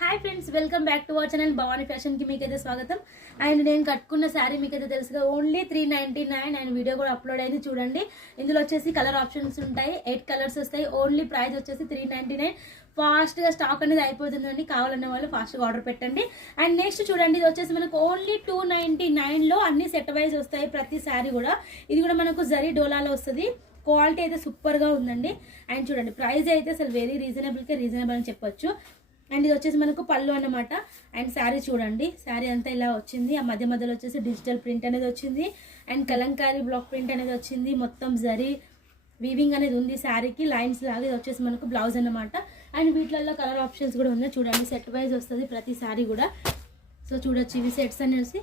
Hi friends, welcome back to our channel Bhavani fashion కి మీకైతే స్వాగతం. అండ్ నేను కట్టుకున్న శారీ మీకైతే తెలుసుగా ఓన్లీ 399 అండ్ వీడియో కూడా అప్లోడ్ అయింది చూడండి. ఇందులో వచ్చేసి కలర్ ఆప్షన్స్ ఉంటాయి, 8 కలర్స్ వస్తాయి. ఓన్లీ ప్రైస్ వచ్చేసి 399. ఫాస్ట్ గా స్టాక్ అనేది అయిపోతుందండి, కావాలన్న వాళ్ళు ఫాస్ట్ గా ఆర్డర్ పెట్టండి. అండ్ నెక్స్ట్ చూడండి, ఇది వచ్చేసి మనకు ఓన్లీ 299 లో అన్ని సెట్ వైజ్ వస్తాయి. ప్రతి శారీ కూడా ఇది కూడా మనకు జరీ డోలాలో వస్తుంది. క్వాలిటీ అయితే సూపర్ గా ఉందండి. అండ్ చూడండి, ప్రైస్ అయితే అసలు వెరీ రీజనబుల్ అని చెప్పొచ్చు. అండ్ ఇది వచ్చేసి మనకు పళ్ళు అన్నమాట. అండ్ శారీ చూడండి, శారీ అంతా ఇలా వచ్చింది. ఆ మధ్యలో వచ్చేసి డిజిటల్ ప్రింట్ అనేది వచ్చింది. అండ్ కలంకారీ బ్లాక్ ప్రింట్ అనేది వచ్చింది. మొత్తం జరీ వీవింగ్ అనేది ఉంది శారీకి, లైన్స్ లాగా. ఇది వచ్చేసి మనకు బ్లౌజ్ అన్నమాట. అండ్ వీటిలలో కలర్ ఆప్షన్స్ కూడా ఉన్నాయి చూడండి. సెట్ వైజ్ వస్తుంది ప్రతి శారీ కూడా. సో చూడొచ్చు, ఇవి సెట్స్ అనేసి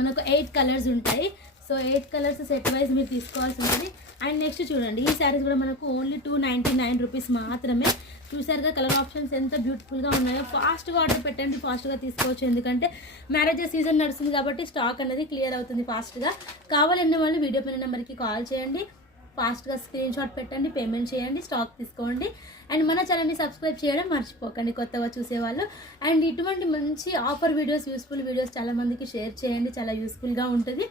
మనకు 8 కలర్స్ ఉంటాయి. సో 8 కలర్స్ సెట్ వైజ్ మీరు తీసుకోవాల్సి ఉంటుంది. అండ్ నెక్స్ట్ చూడండి, ఈ శారీస్ కూడా మనకు ఓన్లీ 299 రూపీస్ మాత్రమే. చూసారుగా కలర్ ఆప్షన్స్ ఎంత బ్యూటిఫుల్గా ఉన్నాయో. ఫాస్ట్గా ఆర్డర్ పెట్టండి, ఫాస్ట్గా తీసుకోవచ్చు. ఎందుకంటే మ్యారేజెస్ సీజన్ నడుస్తుంది కాబట్టి స్టాక్ అనేది క్లియర్ అవుతుంది ఫాస్ట్గా. కావాలన్న వాళ్ళు వీడియో పైన నెంబర్కి కాల్ చేయండి, ఫాస్ట్గా స్క్రీన్ షాట్ పెట్టండి, పేమెంట్ చేయండి, స్టాక్ తీసుకోండి. అండ్ మన ఛానల్ని సబ్స్క్రైబ్ చేయడం మర్చిపోకండి కొత్తగా చూసేవాళ్ళు. అండ్ ఇటువంటి మంచి ఆఫర్ వీడియోస్, యూస్ఫుల్ వీడియోస్ చాలామందికి షేర్ చేయండి, చాలా యూస్ఫుల్గా ఉంటుంది.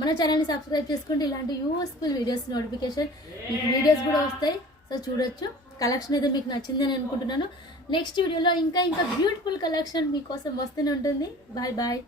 మన ఛానల్ని సబ్స్క్రైబ్ చేసుకుంటే ఇలాంటి యూస్ఫుల్ వీడియోస్ నోటిఫికేషన్ మీకు వీడియోస్ కూడా వస్తాయి. సో చూడొచ్చు, కలెక్షన్ అయితే మీకు నచ్చిందని అనుకుంటున్నాను. నెక్స్ట్ వీడియోలో ఇంకా బ్యూటిఫుల్ కలెక్షన్ మీకోసం వస్తూనే ఉంటుంది. Bye bye.